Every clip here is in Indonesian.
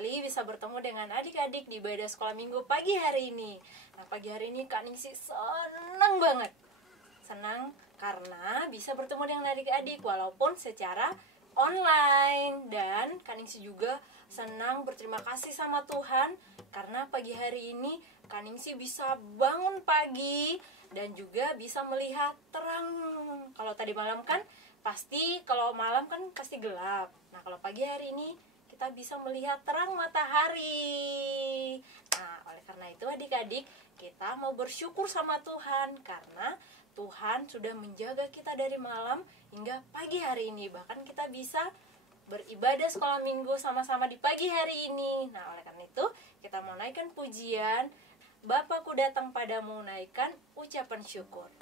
sekali bisa bertemu dengan adik-adik di ibadah sekolah minggu pagi hari ini. Nah, pagi hari ini Kak Ningsi senang banget. Senang karena bisa bertemu dengan adik-adik walaupun secara online. Dan Kak Ningsi juga senang, berterima kasih sama Tuhan karena pagi hari ini Kak Ningsi bisa bangun pagi dan juga bisa melihat terang. Kalau tadi malam kan pasti, kalau malam kan pasti gelap. Nah, kalau pagi hari ini kita bisa melihat terang matahari. Nah, oleh karena itu adik-adik, kita mau bersyukur sama Tuhan karena Tuhan sudah menjaga kita dari malam hingga pagi hari ini. Bahkan kita bisa beribadah sekolah minggu sama-sama di pagi hari ini. Nah, oleh karena itu kita mau naikkan pujian Bapakku datang padamu, naikkan ucapan syukur.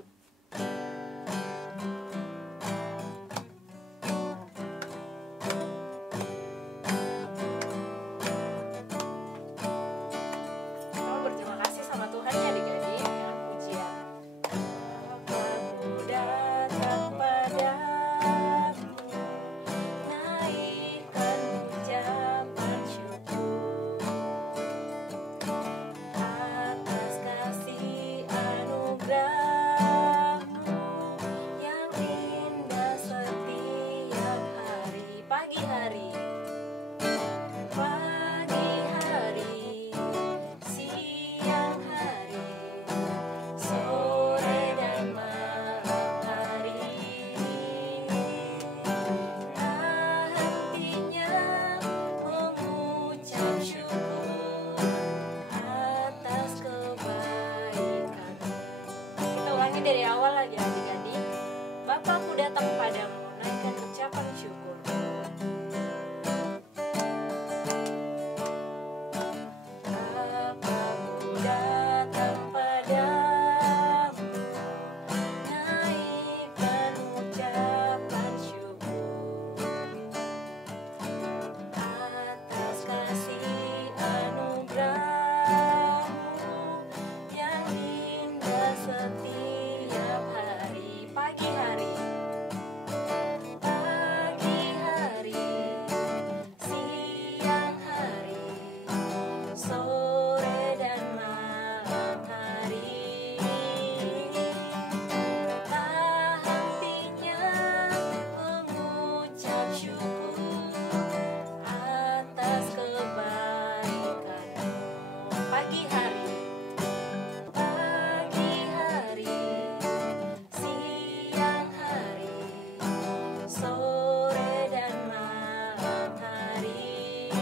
Dari awal aja adik-adik. Bapakku datang padamu, naikkan ucapan syukur. Bapakku datang padamu, naikkan ucapan syukur atas kasih anugerah-Mu yang indah setiap pagi hari, siang hari, sore dan malam hari. Tak hentinya mengucap syukur atas kebaikan-Mu. Pagi hari, siang hari, sore dan malam hari.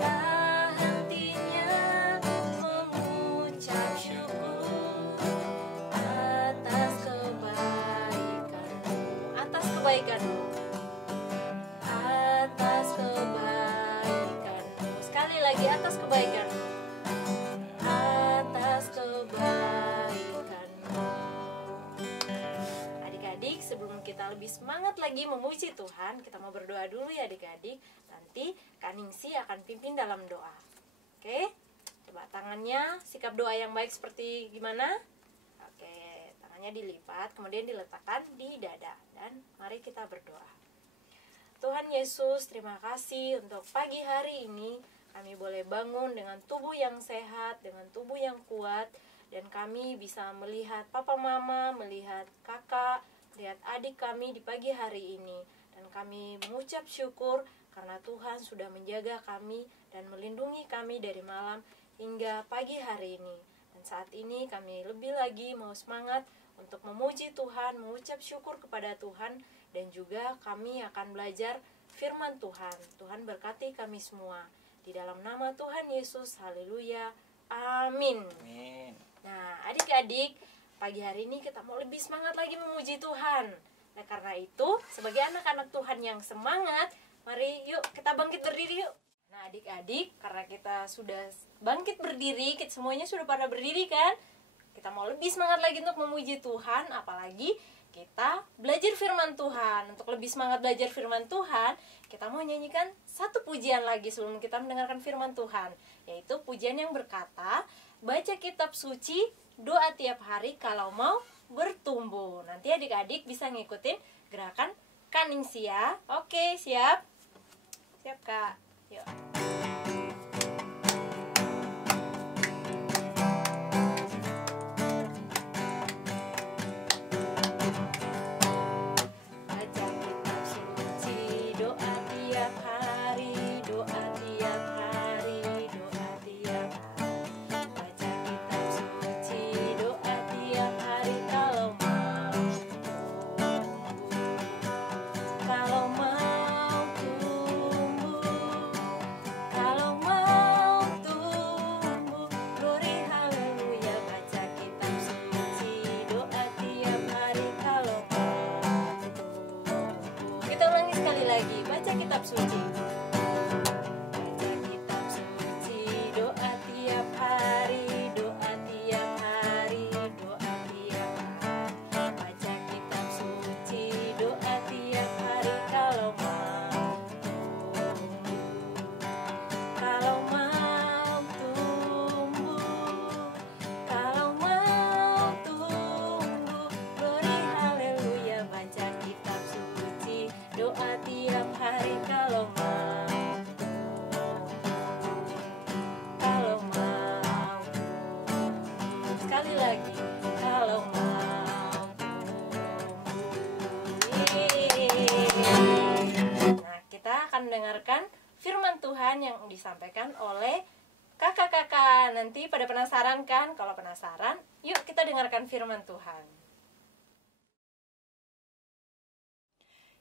Tak hentinya mengucap syukur atas kebaikan-Mu. Atas kebaikan-Mu. Atas kebaikan-Mu. Sekali lagi, atas kebaikan-Mu. Atas kebaikan-Mu. Adik-adik, sebelum kita lebih semangat lagi memuji Tuhan, kita mau berdoa dulu ya adik-adik. Nanti Kak Ningsi akan pimpin dalam doa. Oke? Coba tangannya, sikap doa yang baik seperti gimana? Oke, tangannya dilipat, kemudian diletakkan di dada. Dan mari kita berdoa. Tuhan Yesus, terima kasih untuk pagi hari ini. Kami boleh bangun dengan tubuh yang sehat, dengan tubuh yang kuat, dan kami bisa melihat papa mama, melihat kakak, melihat adik kami di pagi hari ini. Dan kami mengucap syukur karena Tuhan sudah menjaga kami dan melindungi kami dari malam hingga pagi hari ini. Dan saat ini kami lebih lagi mau semangat untuk memuji Tuhan, mengucap syukur kepada Tuhan, dan juga kami akan belajar firman Tuhan. Tuhan berkati kami semua. Di dalam nama Tuhan Yesus, haleluya, amin. Amin. Nah, adik-adik, pagi hari ini kita mau lebih semangat lagi memuji Tuhan. Nah, karena itu, sebagai anak-anak Tuhan yang semangat, mari yuk kita bangkit berdiri yuk. Nah, adik-adik, karena kita sudah bangkit berdiri, kita semuanya sudah pada berdiri kan? Kita mau lebih semangat lagi untuk memuji Tuhan, apalagi kita belajar firman Tuhan. Untuk lebih semangat belajar firman Tuhan, kita mau nyanyikan satu pujian lagi sebelum kita mendengarkan firman Tuhan, yaitu pujian yang berkata, baca kitab suci, doa tiap hari kalau mau bertumbuh. Nanti adik-adik bisa ngikutin gerakan Kak Ningsi ya. Oke, siap? Siap, Kak. Yuk. Baca kitab suci, doa tiap hari, doa tiap hari, doa tiap hari. Baca kitab suci, doa tiap hari kalau mau tumbuh. Kalau mau tumbuh, kalau mau tumbuh, glory haleluya. Baca kitab suci, doa tiap hari kalau mau tumbuh. Kita ulangi sekali lagi, baca kitab suci. Baca kitab suci, doa tiap hari, doa tiap hari, doa tiap hari. Baca kitab suci, doa tiap hari kalau mau tumbuh. Kalau mau tumbuh, kalau mau tumbuh, glory haleluya. Baca kitab suci, doa tiap hari kalau mau tumbuh. Kalau mau tumbuh, sekali lagi, kalau mau tumbuh. Nah, kita akan mendengarkan firman Tuhan yang disampaikan oleh kakak-kakak. Nanti pada penasaran kan? Kalau penasaran, yuk kita dengarkan firman Tuhan.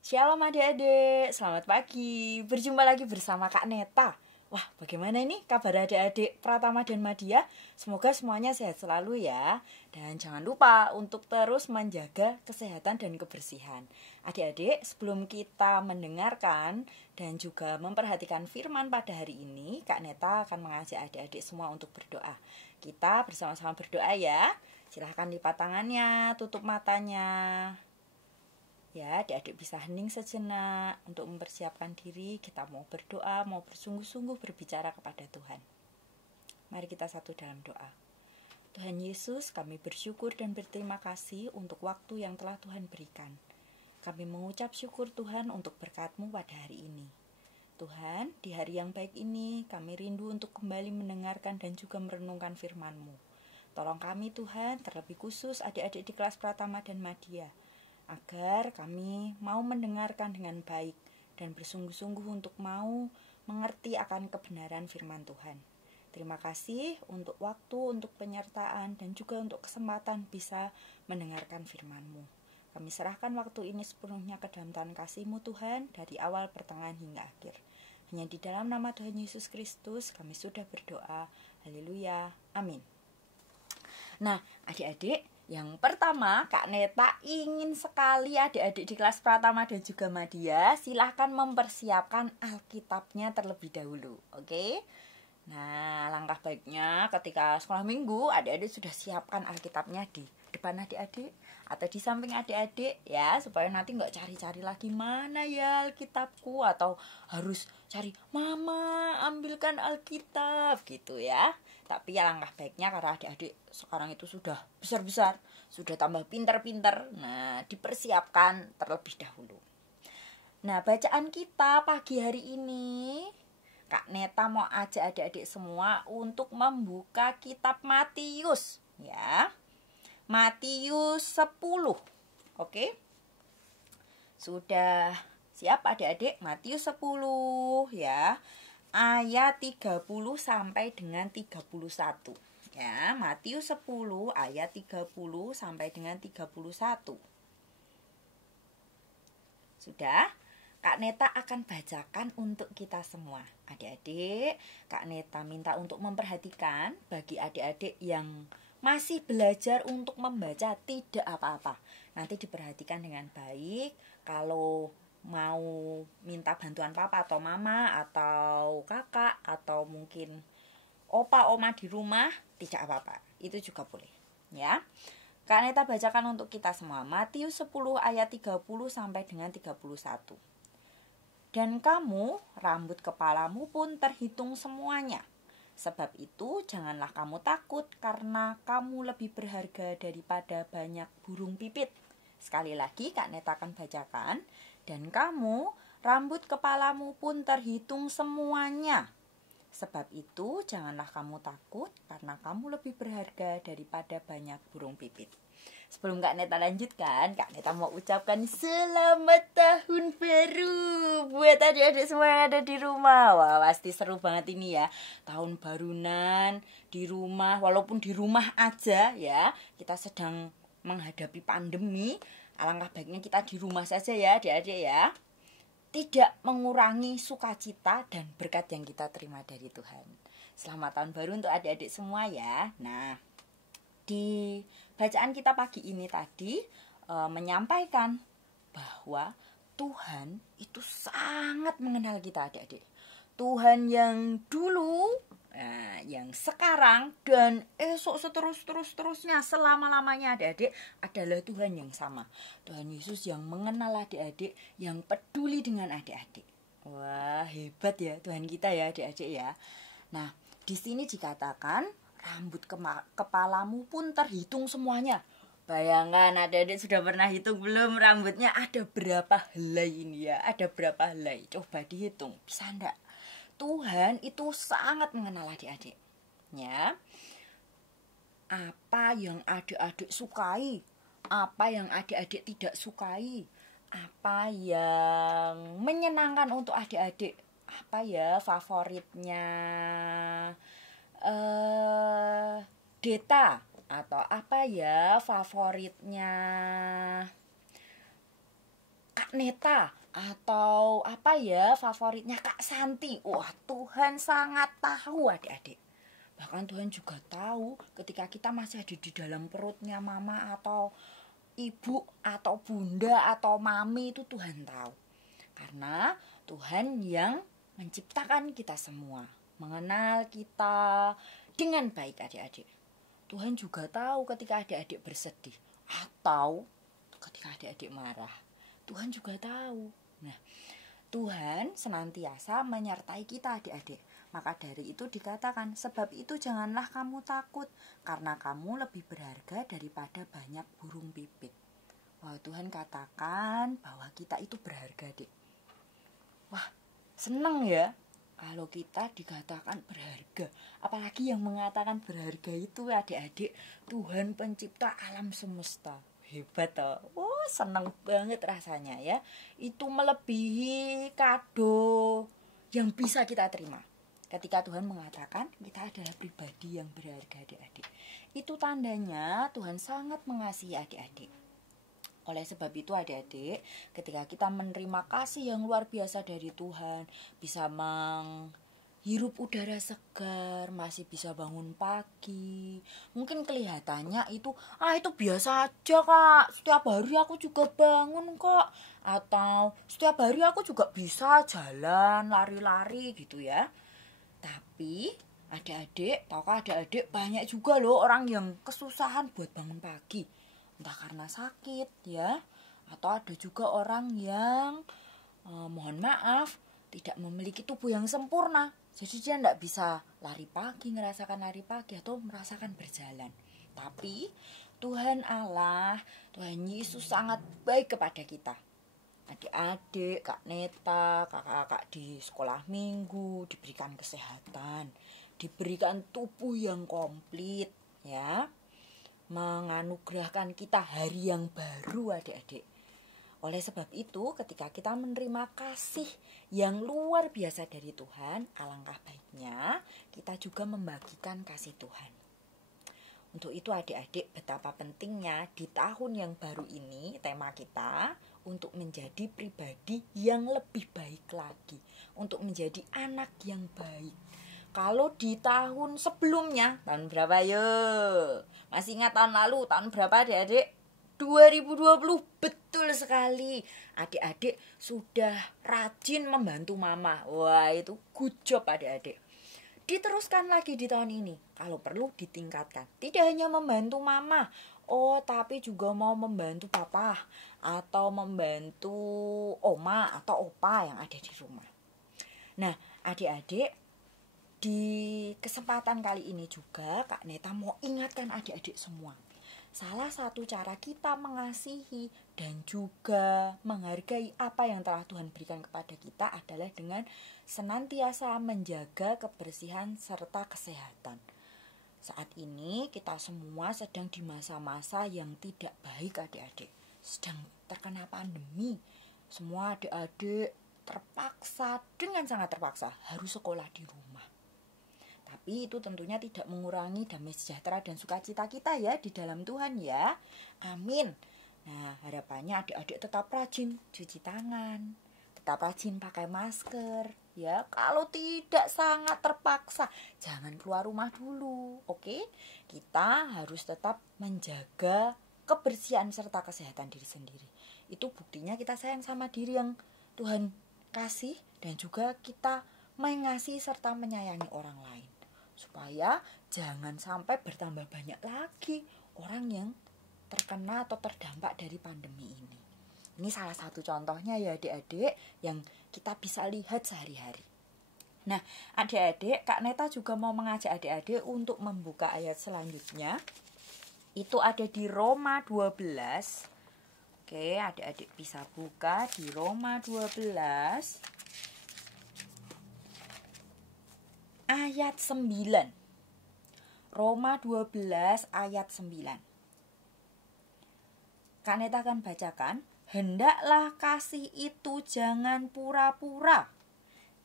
Shalom adik-adik, selamat pagi. Berjumpa lagi bersama Kak Neta. Wah, bagaimana ini kabar adik-adik Pratama dan Madya? Semoga semuanya sehat selalu ya. Dan jangan lupa untuk terus menjaga kesehatan dan kebersihan. Adik-adik, sebelum kita mendengarkan dan juga memperhatikan firman pada hari ini, Kak Neta akan mengajak adik-adik semua untuk berdoa. Kita bersama-sama berdoa ya. Silahkan lipat tangannya, tutup matanya. Ya, adik-adik bisa hening sejenak untuk mempersiapkan diri. Kita mau berdoa, mau bersungguh-sungguh berbicara kepada Tuhan. Mari kita satu dalam doa. Tuhan Yesus, kami bersyukur dan berterima kasih untuk waktu yang telah Tuhan berikan. Kami mengucap syukur Tuhan untuk berkat-Mu pada hari ini. Tuhan, di hari yang baik ini, kami rindu untuk kembali mendengarkan dan juga merenungkan firman-Mu. Tolong kami Tuhan, terlebih khusus adik-adik di kelas Pratama dan Madya, agar kami mau mendengarkan dengan baik dan bersungguh-sungguh untuk mau mengerti akan kebenaran firman Tuhan. Terima kasih untuk waktu, untuk penyertaan, dan juga untuk kesempatan bisa mendengarkan firman-Mu. Kami serahkan waktu ini sepenuhnya ke dalam tangan kasih-Mu Tuhan, dari awal, pertengahan, hingga akhir. Hanya di dalam nama Tuhan Yesus Kristus kami sudah berdoa. Haleluya. Amin. Nah, adik-adik, yang pertama, Kak Neta ingin sekali adik-adik di kelas Pratama dan juga Madya silahkan mempersiapkan Alkitabnya terlebih dahulu, oke? Nah, langkah baiknya ketika sekolah minggu, adik-adik sudah siapkan Alkitabnya di depan adik-adik atau di samping adik-adik ya, supaya nanti nggak cari-cari lagi mana ya Alkitabku, atau harus cari mama ambilkan Alkitab gitu ya. Tapi ya langkah baiknya karena adik-adik sekarang itu sudah besar-besar, sudah tambah pintar-pintar, nah dipersiapkan terlebih dahulu. Nah, bacaan kita pagi hari ini, Kak Neta mau ajak adik-adik semua untuk membuka kitab Matius ya. Matius 10. Oke? Sudah siap adik-adik? Matius 10 ya. Ayat 30 sampai dengan 31. Ya, Matius 10 ayat 30 sampai dengan 31. Sudah? Kak Neta akan bacakan untuk kita semua. Adik-adik, Kak Neta minta untuk memperhatikan bagi adik-adik yang masih belajar untuk membaca, tidak apa-apa. Nanti diperhatikan dengan baik. Kalau mau minta bantuan papa atau mama atau kakak atau mungkin opa oma di rumah, tidak apa-apa. Itu juga boleh, ya. Kak Neta bacakan untuk kita semua. Matius 10 ayat 30 sampai dengan 31. Dan kamu, rambut kepalamu pun terhitung semuanya. Sebab itu janganlah kamu takut, karena kamu lebih berharga daripada banyak burung pipit. Sekali lagi Kak Neta akan bacakan. Dan kamu, rambut kepalamu pun terhitung semuanya. Sebab itu janganlah kamu takut, karena kamu lebih berharga daripada banyak burung pipit. Sebelum Kak Neta lanjutkan, Kak Neta mau ucapkan selamat tahun baru buat adik-adik semua yang ada di rumah. Wah, pasti seru banget ini ya. Tahun barunan di rumah, walaupun di rumah aja ya, kita sedang menghadapi pandemi. Alangkah baiknya kita di rumah saja ya adik-adik ya. Tidak mengurangi sukacita dan berkat yang kita terima dari Tuhan. Selamat tahun baru untuk adik-adik semua ya. Nah, di bacaan kita pagi ini tadi menyampaikan bahwa Tuhan itu sangat mengenal kita adik-adik. Tuhan yang dulu, yang sekarang, dan esok seterusnya selama-lamanya adik-adik adalah Tuhan yang sama. Tuhan Yesus yang mengenal adik-adik, yang peduli dengan adik-adik. Wah, hebat ya Tuhan kita ya adik-adik ya. Nah, di sini dikatakan rambut kepalamu pun terhitung semuanya. Bayangkan adik-adik sudah pernah hitung belum rambutnya ada berapa helai ini ya? Ada berapa helai? Coba dihitung, bisa enggak? Tuhan itu sangat mengenal adik-adik. Ya. Apa yang adik-adik sukai, apa yang adik-adik tidak sukai, apa yang menyenangkan untuk adik-adik, apa ya favoritnya Deta, atau apa ya favoritnya Kak Neta, atau apa ya favoritnya Kak Santi. Wah, Tuhan sangat tahu adik-adik. Bahkan Tuhan juga tahu ketika kita masih ada di dalam perutnya mama atau ibu atau bunda atau mami, itu Tuhan tahu. Karena Tuhan yang menciptakan kita semua, mengenal kita dengan baik adik-adik. Tuhan juga tahu ketika adik-adik bersedih atau ketika adik-adik marah. Tuhan juga tahu. Nah, Tuhan senantiasa menyertai kita adik-adik. Maka dari itu dikatakan, sebab itu janganlah kamu takut, karena kamu lebih berharga daripada banyak burung pipit. Wah, Tuhan katakan bahwa kita itu berharga, Dik. Wah, seneng ya kalau kita dikatakan berharga. Apalagi yang mengatakan berharga itu adik-adik, Tuhan pencipta alam semesta. Hebat toh. Oh, senang banget rasanya ya. Itu melebihi kado yang bisa kita terima. Ketika Tuhan mengatakan kita adalah pribadi yang berharga adik-adik. Itu tandanya Tuhan sangat mengasihi adik-adik. Oleh sebab itu adik-adik, ketika kita menerima kasih yang luar biasa dari Tuhan, bisa hirup udara segar, masih bisa bangun pagi. Mungkin kelihatannya itu biasa aja Kak, setiap hari aku juga bangun kok. Atau setiap hari aku juga bisa jalan, lari-lari gitu ya. Tapi adik-adik, tahukah adik-adik banyak juga loh orang yang kesusahan buat bangun pagi. Entah karena sakit ya, atau ada juga orang yang mohon maaf tidak memiliki tubuh yang sempurna. Jadi dia tidak bisa lari pagi, ngerasakan lari pagi atau merasakan berjalan. Tapi Tuhan Allah, Tuhan Yesus sangat baik kepada kita. Adik-adik, Kak Neta, kakak-kakak di sekolah minggu diberikan kesehatan, diberikan tubuh yang komplit ya. Menganugerahkan kita hari yang baru adik-adik. Oleh sebab itu, ketika kita menerima kasih yang luar biasa dari Tuhan, alangkah baiknya kita juga membagikan kasih Tuhan. Untuk itu adik-adik, betapa pentingnya di tahun yang baru ini tema kita untuk menjadi pribadi yang lebih baik lagi, untuk menjadi anak yang baik. Kalau di tahun sebelumnya, tahun berapa yuk? Masih ingat tahun lalu, tahun berapa adik-adik? 2020, betul sekali. Adik-adik sudah rajin membantu mama. Wah, itu good job adik-adik. Diteruskan lagi di tahun ini, kalau perlu ditingkatkan. Tidak hanya membantu mama, tapi juga mau membantu papa, atau membantu oma atau opa yang ada di rumah. Nah, adik-adik, di kesempatan kali ini juga Kak Neta mau ingatkan adik-adik semua. salah satu cara kita mengasihi dan juga menghargai apa yang telah Tuhan berikan kepada kita adalah dengan senantiasa menjaga kebersihan serta kesehatan. Saat ini kita semua sedang di masa-masa yang tidak baik adik-adik. Sedang terkena pandemi. Semua adik-adik terpaksa, dengan sangat terpaksa harus sekolah di rumah. Tapi itu tentunya tidak mengurangi damai sejahtera dan sukacita kita ya di dalam Tuhan ya. Amin. Nah, harapannya adik-adik tetap rajin cuci tangan, tetap rajin pakai masker ya. Kalau tidak sangat terpaksa, jangan keluar rumah dulu. Oke? Kita harus tetap menjaga kebersihan serta kesehatan diri sendiri. Itu buktinya kita sayang sama diri yang Tuhan kasih dan juga kita mengasihi serta menyayangi orang lain. Supaya jangan sampai bertambah banyak lagi orang yang terkena atau terdampak dari pandemi ini. Ini salah satu contohnya ya adik-adik yang kita bisa lihat sehari-hari. Nah, adik-adik, Kak Neta juga mau mengajak adik-adik untuk membuka ayat selanjutnya. Itu ada di Roma 12. Oke, adik-adik bisa buka di Roma 12. Ayat 9. Roma 12 ayat 9. Kak Neta akan bacakan. Hendaklah kasih itu jangan pura-pura.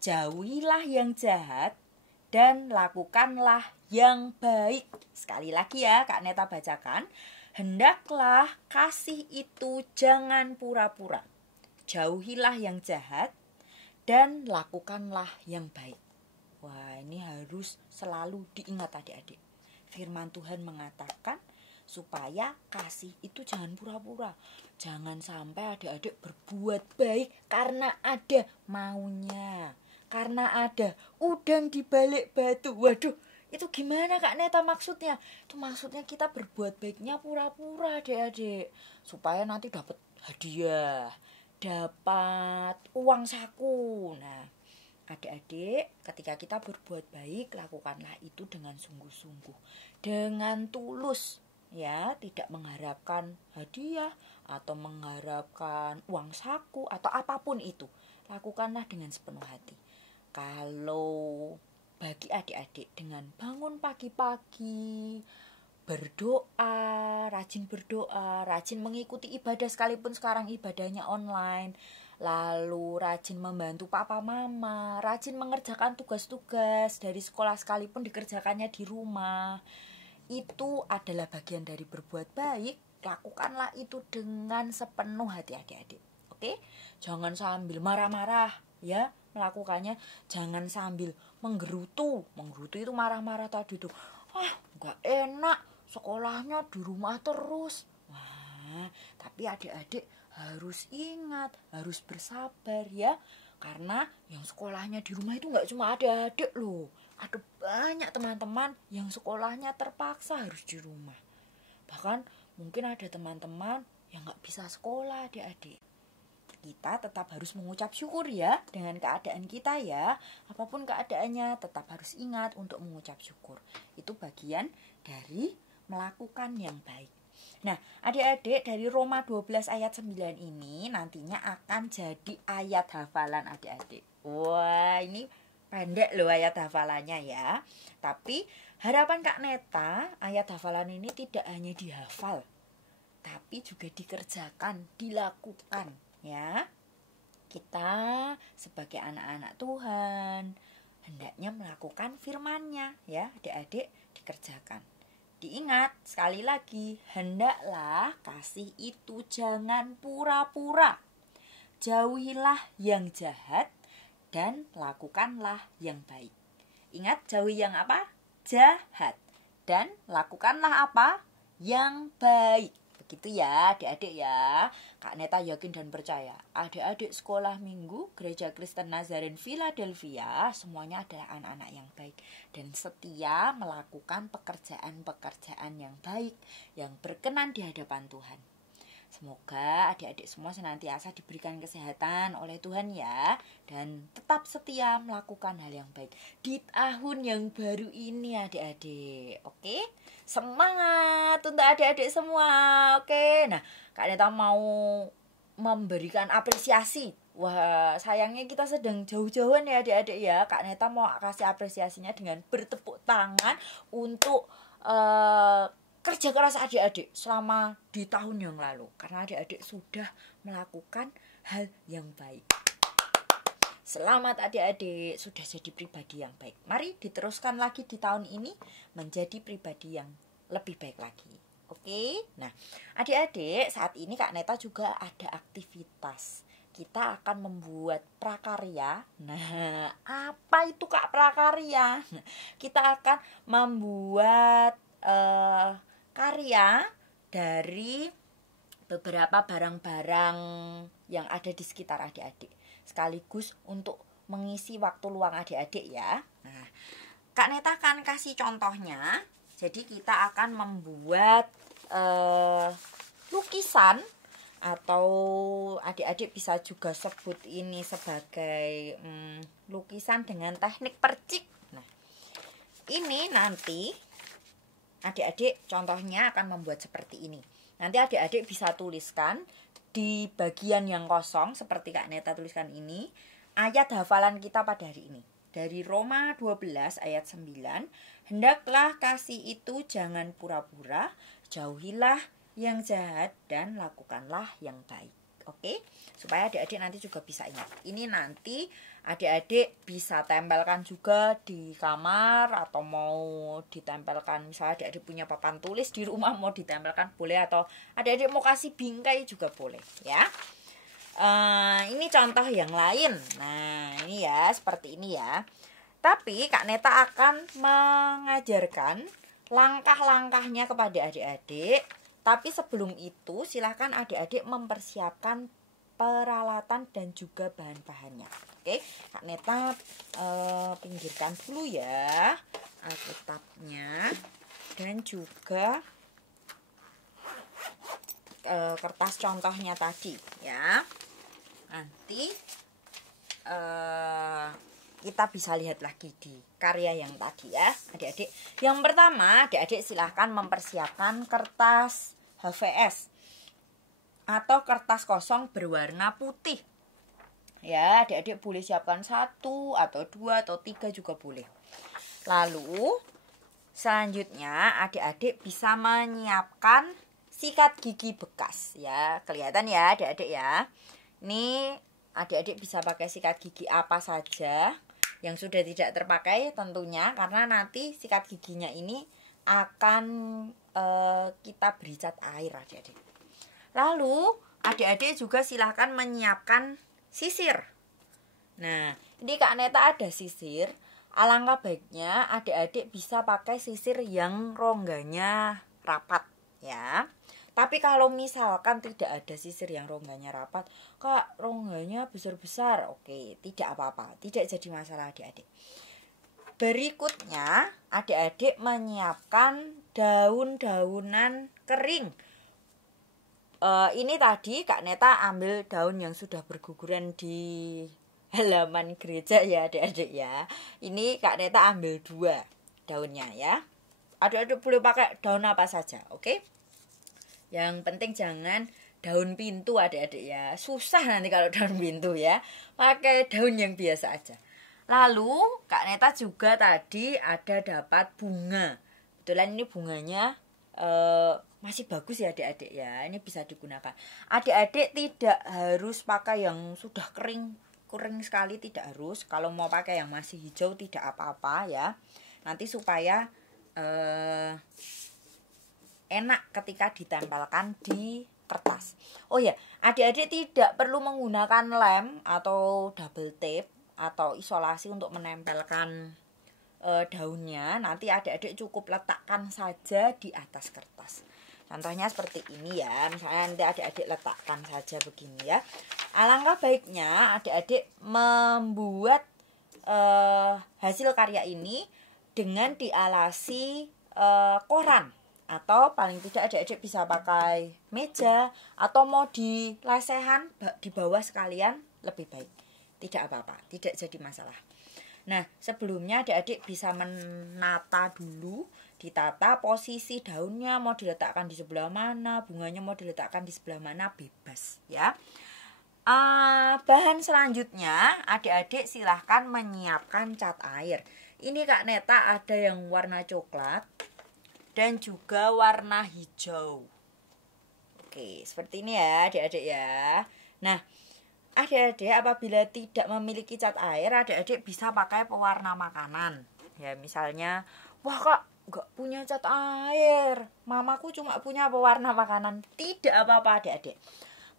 Jauhilah yang jahat dan lakukanlah yang baik. Sekali lagi ya Kak Neta bacakan. Hendaklah kasih itu jangan pura-pura. Jauhilah yang jahat dan lakukanlah yang baik. Wah, ini harus selalu diingat adik-adik. Firman Tuhan mengatakan supaya kasih itu jangan pura-pura. Jangan sampai adik-adik berbuat baik karena ada maunya. Karena ada udang di balik batu. Waduh, itu gimana Kak Neta maksudnya? Itu maksudnya kita berbuat baiknya pura-pura adik-adik. Supaya nanti dapat hadiah, dapat uang saku. Nah, adik-adik, ketika kita berbuat baik, lakukanlah itu dengan sungguh-sungguh, dengan tulus, ya, tidak mengharapkan hadiah atau mengharapkan uang saku atau apapun itu. Lakukanlah dengan sepenuh hati. Kalau bagi adik-adik dengan bangun pagi-pagi, berdoa, rajin mengikuti ibadah sekalipun sekarang ibadahnya online, lalu rajin membantu papa mama, rajin mengerjakan tugas-tugas dari sekolah sekalipun dikerjakannya di rumah. Itu adalah bagian dari berbuat baik. Lakukanlah itu dengan sepenuh hati adik-adik. Oke? Jangan sambil marah-marah ya melakukannya. Jangan sambil menggerutu. Menggerutu itu marah-marah tadi tuh. Gak enak sekolahnya di rumah terus. Wah, tapi adik-adik harus ingat, harus bersabar ya. Karena yang sekolahnya di rumah itu gak cuma adik-adik loh. Ada banyak teman-teman yang sekolahnya terpaksa harus di rumah. Bahkan mungkin ada teman-teman yang gak bisa sekolah adik-adik. Kita tetap harus mengucap syukur ya dengan keadaan kita ya. Apapun keadaannya tetap harus ingat untuk mengucap syukur. Itu bagian dari melakukan yang baik. Nah, adik-adik dari Roma 12 ayat 9 ini nantinya akan jadi ayat hafalan adik-adik. Wah, ini pendek loh ayat hafalannya ya. Tapi harapan Kak Neta, ayat hafalan ini tidak hanya dihafal, tapi juga dikerjakan, dilakukan ya. Kita sebagai anak-anak Tuhan hendaknya melakukan firman-Nya ya, adik-adik dikerjakan. Diingat, sekali lagi, hendaklah kasih itu jangan pura-pura. Jauhilah yang jahat dan lakukanlah yang baik. Ingat, jauhi yang apa? Jahat. Dan lakukanlah apa? Yang baik. Begitu ya adik-adik ya. Kak Neta yakin dan percaya adik-adik sekolah minggu Gereja Kristen Nazaren Philadelphia semuanya adalah anak-anak yang baik dan setia melakukan pekerjaan-pekerjaan yang baik yang berkenan di hadapan Tuhan. Semoga adik-adik semua senantiasa diberikan kesehatan oleh Tuhan ya. Dan tetap setia melakukan hal yang baik di tahun yang baru ini adik-adik. Oke, semangat untuk adik-adik semua. Oke, nah Kak Neta mau memberikan apresiasi. Wah, sayangnya kita sedang jauh-jauhan ya adik-adik ya. Kak Neta mau kasih apresiasinya dengan bertepuk tangan untuk kerja keras adik-adik selama di tahun yang lalu, karena adik-adik sudah melakukan hal yang baik. Selamat adik-adik, sudah jadi pribadi yang baik. Mari diteruskan lagi di tahun ini menjadi pribadi yang lebih baik lagi. Oke, nah adik-adik, saat ini Kak Neta juga ada aktivitas. Kita akan membuat prakarya. Nah, apa itu Kak prakarya? Kita akan membuat karya dari beberapa barang-barang yang ada di sekitar adik-adik, sekaligus untuk mengisi waktu luang adik-adik ya. Nah, Kak Neta akan kasih contohnya. Jadi kita akan membuat lukisan, atau adik-adik bisa juga sebut ini sebagai lukisan dengan teknik percik. Nah, ini nanti adik-adik contohnya akan membuat seperti ini. Nanti adik-adik bisa tuliskan di bagian yang kosong seperti Kak Neta tuliskan ini, ayat hafalan kita pada hari ini. Dari Roma 12 ayat 9, hendaklah kasih itu jangan pura-pura, jauhilah yang jahat dan lakukanlah yang baik. Oke, supaya adik-adik nanti juga bisa ingat. Ini nanti adik-adik bisa tempelkan juga di kamar, atau mau ditempelkan, misalnya adik-adik punya papan tulis di rumah mau ditempelkan boleh, atau adik-adik mau kasih bingkai juga boleh ya. Ini contoh yang lain. Nah, ini ya seperti ini ya. Tapi Kak Neta akan mengajarkan langkah-langkahnya kepada adik-adik. Tapi sebelum itu silahkan adik-adik mempersiapkan peralatan dan juga bahan-bahannya. Oke, Kak Neta pinggirkan dulu ya Alkitabnya dan juga kertas contohnya tadi ya. Nanti kita bisa lihat lagi di karya yang tadi ya adik-adik. Yang pertama adik-adik silahkan mempersiapkan kertas HVS atau kertas kosong berwarna putih ya. Adik-adik boleh siapkan 1 atau 2 atau 3 juga boleh. Lalu selanjutnya adik-adik bisa menyiapkan sikat gigi bekas ya. Kelihatan ya adik-adik ya. Ini adik-adik bisa pakai sikat gigi apa saja yang sudah tidak terpakai tentunya, karena nanti sikat giginya ini akan kita beri cat air adik-adik. Lalu adik-adik juga silahkan menyiapkan sisir. Nah, ini Kak Neta ada sisir. Alangkah baiknya adik-adik bisa pakai sisir yang rongganya rapat ya. Tapi kalau misalkan tidak ada sisir yang rongganya rapat, Kak rongganya besar-besar, oke, tidak apa-apa, tidak jadi masalah adik-adik. Berikutnya adik-adik menyiapkan daun-daunan kering. Ini tadi Kak Neta ambil daun yang sudah berguguran di halaman gereja ya adik-adik ya. Ini Kak Neta ambil 2 daunnya ya. Adik-adik boleh pakai daun apa saja, oke? Yang penting jangan daun pintu adik-adik ya. Susah nanti kalau daun pintu ya. Pakai daun yang biasa aja. Lalu Kak Neta juga tadi ada dapat bunga. Kebetulan ini bunganya masih bagus ya adik-adik ya. Ini bisa digunakan. Adik-adik tidak harus pakai yang sudah kering sekali, tidak harus. Kalau mau pakai yang masih hijau tidak apa-apa ya. Nanti supaya enak ketika ditempelkan di kertas. Oh ya, adik-adik tidak perlu menggunakan lem atau double tape atau isolasi untuk menempelkan daunnya. Nanti adik-adik cukup letakkan saja di atas kertas. Contohnya seperti ini ya. Misalnya nanti adik-adik letakkan saja begini ya. Alangkah baiknya adik-adik membuat hasil karya ini dengan dialasi koran Atau paling tidak adik-adik bisa pakai meja, atau mau di lesehan di bawah sekalian lebih baik. Tidak apa-apa, tidak jadi masalah. Nah, sebelumnya adik-adik bisa menata dulu, ditata posisi daunnya mau diletakkan di sebelah mana, bunganya mau diletakkan di sebelah mana, bebas ya. Bahan selanjutnya adik-adik silahkan menyiapkan cat air. Ini Kak Neta ada yang warna coklat dan juga warna hijau. Oke, seperti ini ya adik-adik ya. Nah, adik-adik apabila tidak memiliki cat air, adik-adik bisa pakai pewarna makanan. Ya, misalnya, wah Kak, nggak punya cat air, mamaku cuma punya pewarna makanan. Tidak apa-apa adik-adik.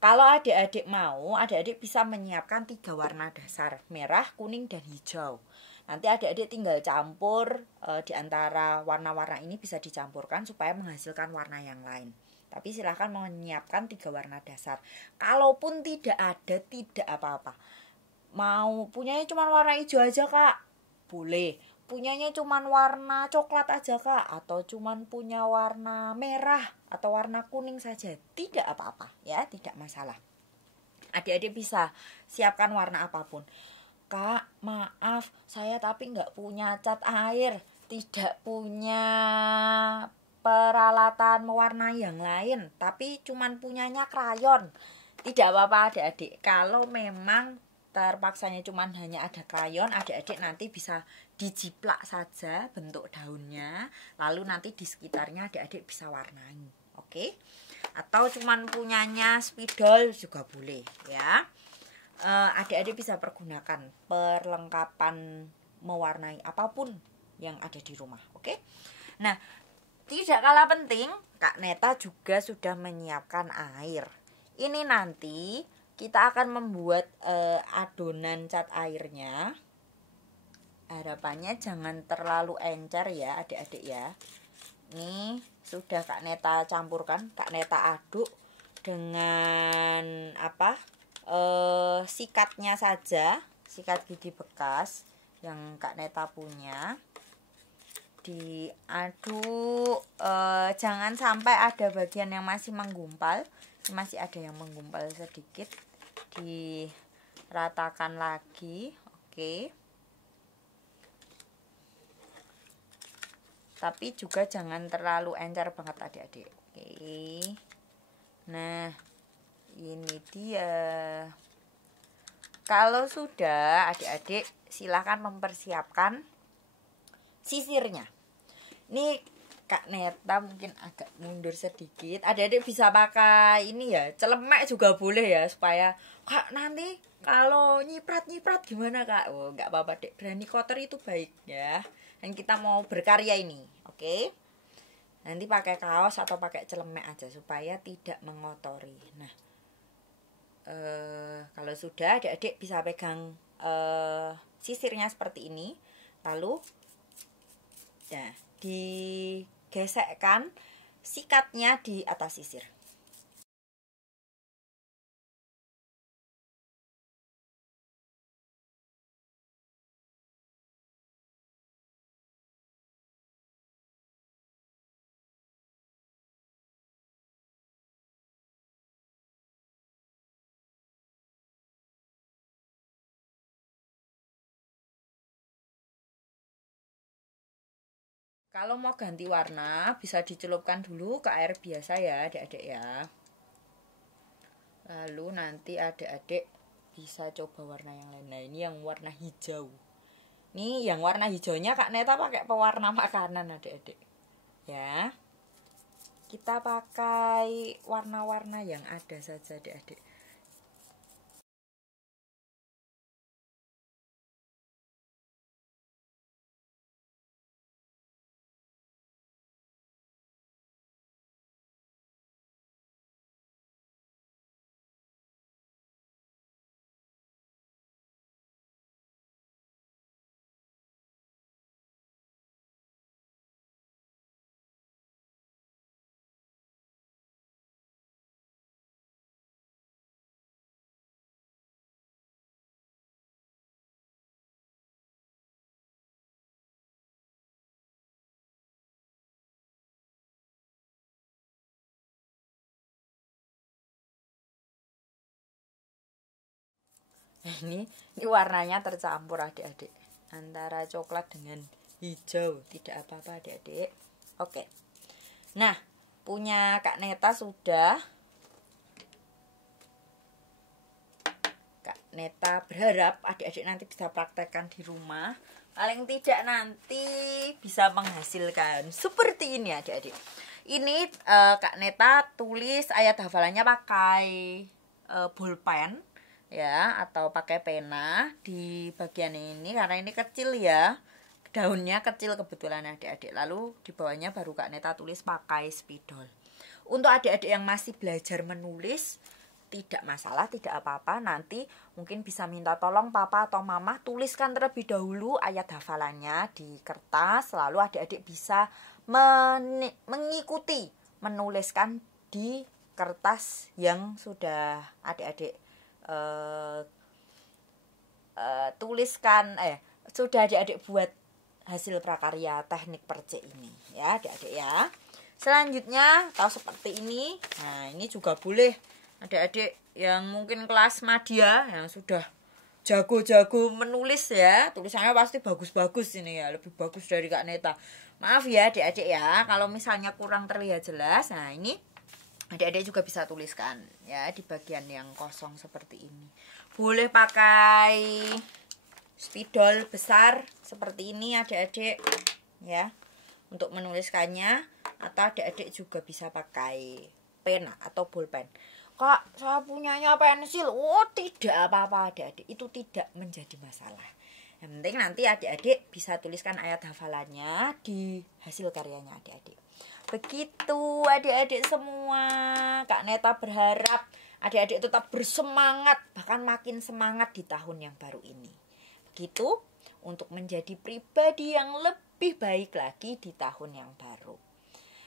Kalau adik-adik mau, adik-adik bisa menyiapkan 3 warna dasar, merah, kuning, dan hijau. Nanti adik-adik tinggal campur di antara warna-warna ini bisa dicampurkan supaya menghasilkan warna yang lain. Tapi silahkan menyiapkan 3 warna dasar. Kalaupun tidak ada, tidak apa-apa. Mau punyanya cuma warna hijau aja Kak, boleh. Punyanya cuma warna coklat aja Kak, atau cuma punya warna merah atau warna kuning saja, tidak apa-apa ya, tidak masalah. Adik-adik bisa siapkan warna apapun. Kak, maaf, saya tapi nggak punya cat air, tidak punya peralatan mewarnai yang lain, tapi cuman punyanya krayon. Tidak apa-apa adik-adik. Kalau memang terpaksanya cuman hanya ada krayon, adik-adik nanti bisa dijiplak saja bentuk daunnya, lalu nanti di sekitarnya adik-adik bisa warnai. Oke? Atau cuman punyanya spidol juga boleh ya. Adik-adik bisa pergunakan perlengkapan mewarnai apapun yang ada di rumah. Oke? Nah, tidak kalah penting, Kak Neta juga sudah menyiapkan air. Ini nanti kita akan membuat adonan cat airnya. Harapannya jangan terlalu encer ya adik-adik ya. Ini sudah Kak Neta campurkan, Kak Neta aduk dengan sikatnya saja, sikat gigi bekas yang Kak Neta punya. Diaduk, jangan sampai ada bagian yang masih menggumpal. Masih ada yang menggumpal sedikit, diratakan lagi. Oke. Tapi juga jangan terlalu encer banget adik-adik. Oke. Nah, ini dia. Kalau sudah, adik-adik silakan mempersiapkan sisirnya. Ini Kak Neta mungkin agak mundur sedikit. Adik-adik bisa pakai ini ya, celemek juga boleh ya, supaya Kak nanti kalau nyiprat-nyiprat gimana Kak? Oh, nggak apa-apa dek, berani kotor itu baik ya. Dan kita mau berkarya ini, oke? Nanti pakai kaos atau pakai celemek aja supaya tidak mengotori. Nah, kalau sudah adik-adik bisa pegang sisirnya seperti ini, lalu nah, digesekkan sikatnya di atas sisir. Kalau mau ganti warna bisa dicelupkan dulu ke air biasa ya adik-adik ya. Lalu nanti adik-adik bisa coba warna yang lain. Nah ini yang warna hijau. Nih yang warna hijaunya Kak Neta pakai pewarna makanan adik-adik ya. Kita pakai warna-warna yang ada saja adik-adik. Ini warnanya tercampur adik-adik, antara coklat dengan hijau. Tidak apa-apa adik-adik. Oke. Nah, punya Kak Neta sudah. Kak Neta berharap adik-adik nanti bisa praktekkan di rumah. Paling tidak nanti bisa menghasilkan seperti ini adik-adik. Ini Kak Neta tulis ayat hafalannya pakai bolpen ya, atau pakai pena di bagian ini karena ini kecil ya, daunnya kecil kebetulan adik-adik. Lalu di bawahnya baru Kak Neta tulis pakai spidol. Untuk adik-adik yang masih belajar menulis tidak masalah, tidak apa-apa. Nanti mungkin bisa minta tolong papa atau mama tuliskan terlebih dahulu ayat hafalannya di kertas, lalu adik-adik bisa mengikuti menuliskan di kertas yang sudah adik-adik tuliskan, sudah adik-adik buat hasil prakarya teknik percik ini ya adik-adik ya. Selanjutnya tahu seperti ini. Nah, ini juga boleh adik-adik yang mungkin kelas madya yang sudah jago-jago menulis ya, tulisannya pasti bagus-bagus ini ya, lebih bagus dari Kak Neta. Maaf ya adik-adik ya kalau misalnya kurang terlihat jelas. Nah, ini adik-adik juga bisa tuliskan ya di bagian yang kosong seperti ini. Boleh pakai spidol besar seperti ini adik-adik ya untuk menuliskannya, atau adik-adik juga bisa pakai pena atau bolpen. Kak, saya punyanya pensil. Oh, tidak apa-apa adik-adik, itu tidak menjadi masalah. Yang penting nanti adik-adik bisa tuliskan ayat hafalannya di hasil karyanya adik-adik. Begitu adik-adik semua. Kak Neta berharap adik-adik tetap bersemangat, bahkan makin semangat di tahun yang baru ini. Begitu untuk menjadi pribadi yang lebih baik lagi di tahun yang baru.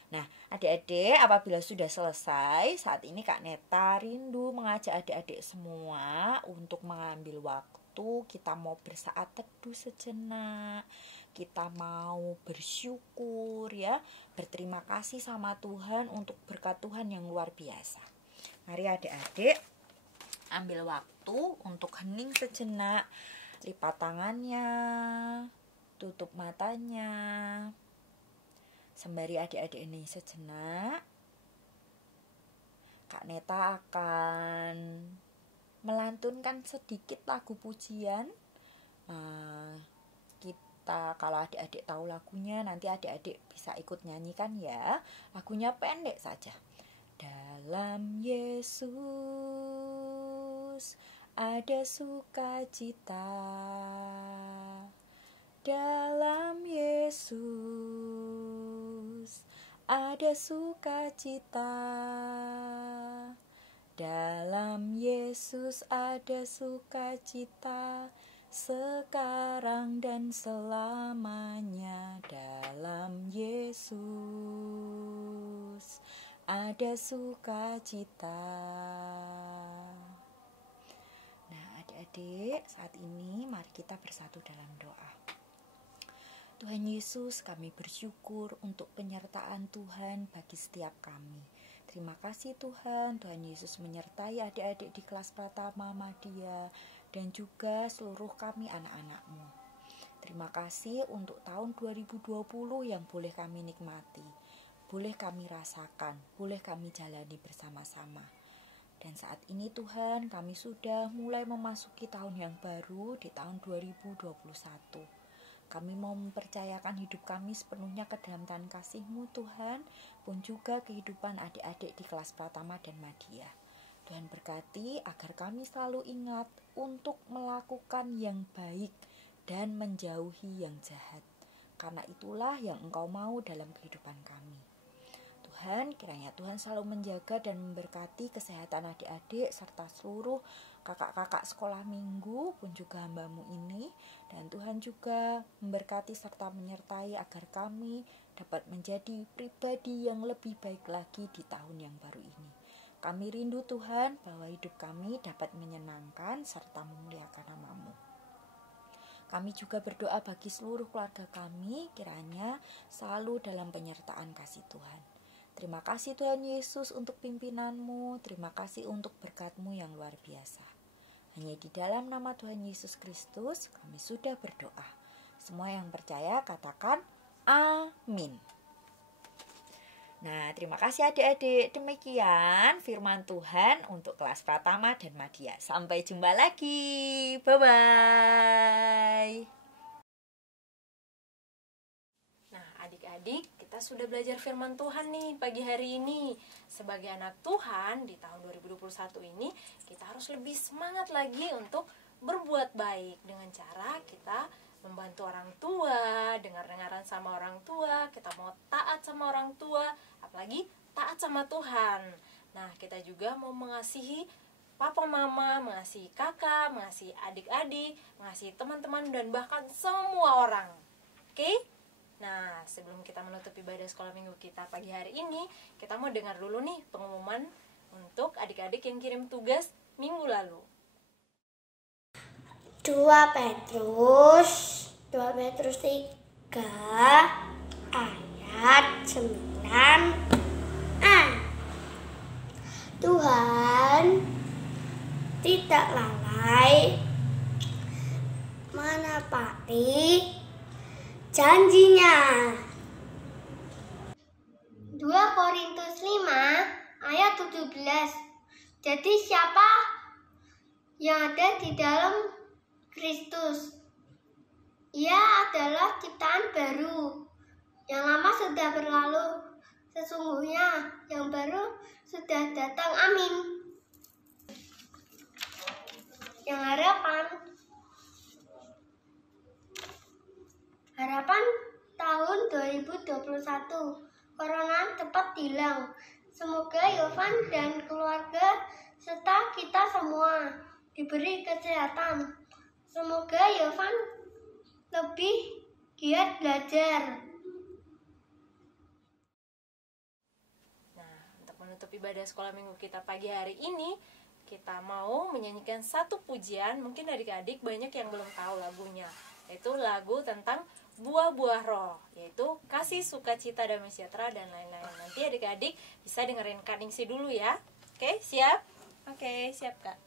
Nah, adik-adik apabila sudah selesai, saat ini Kak Neta rindu mengajak adik-adik semua untuk mengambil waktu. Kita mau bersaat teduh sejenak. Kita mau bersyukur ya, berterima kasih sama Tuhan untuk berkat Tuhan yang luar biasa. Mari adik-adik ambil waktu untuk hening sejenak, lipat tangannya, tutup matanya. Sembari adik-adik ini sejenak, Kak Neta akan melantunkan sedikit lagu pujian. Kita kalau adik-adik tahu lagunya, nanti adik-adik bisa ikut nyanyikan ya. Lagunya pendek saja. Dalam Yesus ada sukacita. Dalam Yesus ada sukacita. Dalam Yesus ada sukacita, sekarang dan selamanya. Dalam Yesus ada sukacita. Nah, adik-adik, saat ini mari kita bersatu dalam doa. Tuhan Yesus, kami bersyukur untuk penyertaan Tuhan bagi setiap kami. Terima kasih Tuhan, Tuhan Yesus menyertai adik-adik di kelas Pratama Madya dan juga seluruh kami anak-anak-Mu. Terima kasih untuk tahun 2020 yang boleh kami nikmati, boleh kami rasakan, boleh kami jalani bersama-sama. Dan saat ini Tuhan, kami sudah mulai memasuki tahun yang baru di tahun 2021. Kami mau mempercayakan hidup kami sepenuhnya ke dalam tangan kasih-Mu Tuhan, pun juga kehidupan adik-adik di kelas Pratama dan Madya. Tuhan berkati agar kami selalu ingat untuk melakukan yang baik dan menjauhi yang jahat. Karena itulah yang Engkau mau dalam kehidupan kami. Tuhan, kiranya Tuhan selalu menjaga dan memberkati kesehatan adik-adik serta seluruh kakak-kakak sekolah minggu pun juga hamba-Mu ini. Dan Tuhan juga memberkati serta menyertai agar kami dapat menjadi pribadi yang lebih baik lagi di tahun yang baru ini. Kami rindu Tuhan bahwa hidup kami dapat menyenangkan serta memuliakan nama-Mu. Kami juga berdoa bagi seluruh keluarga kami, kiranya selalu dalam penyertaan kasih Tuhan. Terima kasih Tuhan Yesus untuk pimpinan-Mu, terima kasih untuk berkat-Mu yang luar biasa. Hanya di dalam nama Tuhan Yesus Kristus kami sudah berdoa. Semua yang percaya katakan amin. Nah, terima kasih adik-adik. Demikian firman Tuhan untuk kelas Pratama dan Madya. Sampai jumpa lagi. Bye-bye. Nah, adik-adik, kita sudah belajar firman Tuhan nih pagi hari ini. Sebagai anak Tuhan di tahun 2021 ini, kita harus lebih semangat lagi untuk berbuat baik dengan cara kita membantu orang tua, dengar-dengaran sama orang tua, kita mau taat sama orang tua, apalagi taat sama Tuhan. Nah, kita juga mau mengasihi papa mama, mengasihi kakak, mengasihi adik-adik, mengasihi teman-teman, dan bahkan semua orang. Oke? Nah, sebelum kita menutup ibadah sekolah minggu kita pagi hari ini, kita mau dengar dulu nih pengumuman untuk adik-adik yang kirim tugas minggu lalu. 2 Petrus 3 ayat 9a. Tuhan tidak lalai menepati janjinya. 2 Korintus 5 ayat 17. Jadi siapa yang ada di dalam Kristus, ia adalah ciptaan baru. Yang lama sudah berlalu, sesungguhnya yang baru sudah datang. Amin. Yang harapan tahun 2021, corona cepat hilang. Semoga Yovan dan keluarga serta kita semua diberi kesehatan. Semoga Yovan lebih giat belajar. Nah, untuk menutup ibadah sekolah minggu kita pagi hari ini, kita mau menyanyikan satu pujian. Mungkin adik-adik banyak yang belum tahu lagunya, yaitu lagu tentang buah-buah roh, yaitu kasih, sukacita, damai sejahtera, dan lain-lain. Nanti adik-adik bisa dengerin Kak Ningsi dulu ya. Oke, siap? Oke, siap Kak.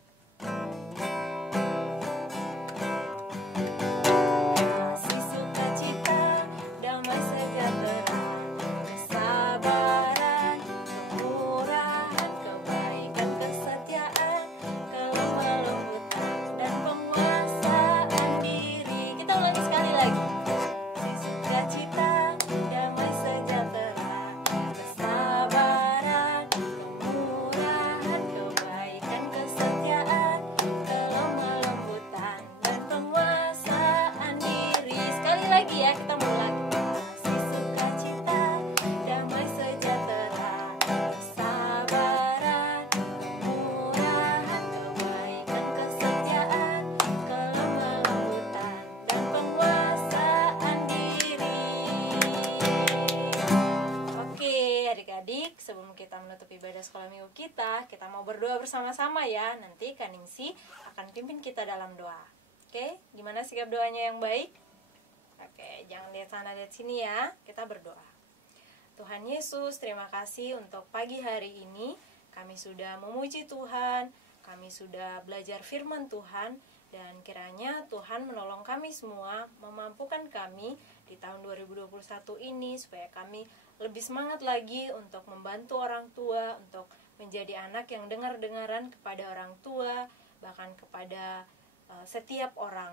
Sebelum kita menutup ibadah sekolah minggu kita mau berdoa bersama-sama ya. Nanti Kak Ningsi akan pimpin kita dalam doa. Oke, gimana sikap doanya yang baik? Oke, jangan lihat sana lihat sini ya. Kita berdoa. Tuhan Yesus, terima kasih untuk pagi hari ini. Kami sudah memuji Tuhan, kami sudah belajar firman Tuhan, dan kiranya Tuhan menolong kami semua, memampukan kami di tahun 2021 ini supaya kami lebih semangat lagi untuk membantu orang tua, untuk menjadi anak yang dengar-dengaran kepada orang tua, bahkan kepada setiap orang.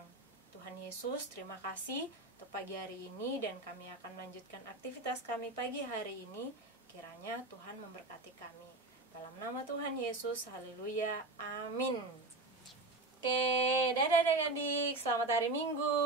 Tuhan Yesus, terima kasih untuk pagi hari ini, dan kami akan melanjutkan aktivitas kami pagi hari ini. Kiranya Tuhan memberkati kami. Dalam nama Tuhan Yesus, haleluya, amin. Oke, dadah adik-adik, selamat hari Minggu.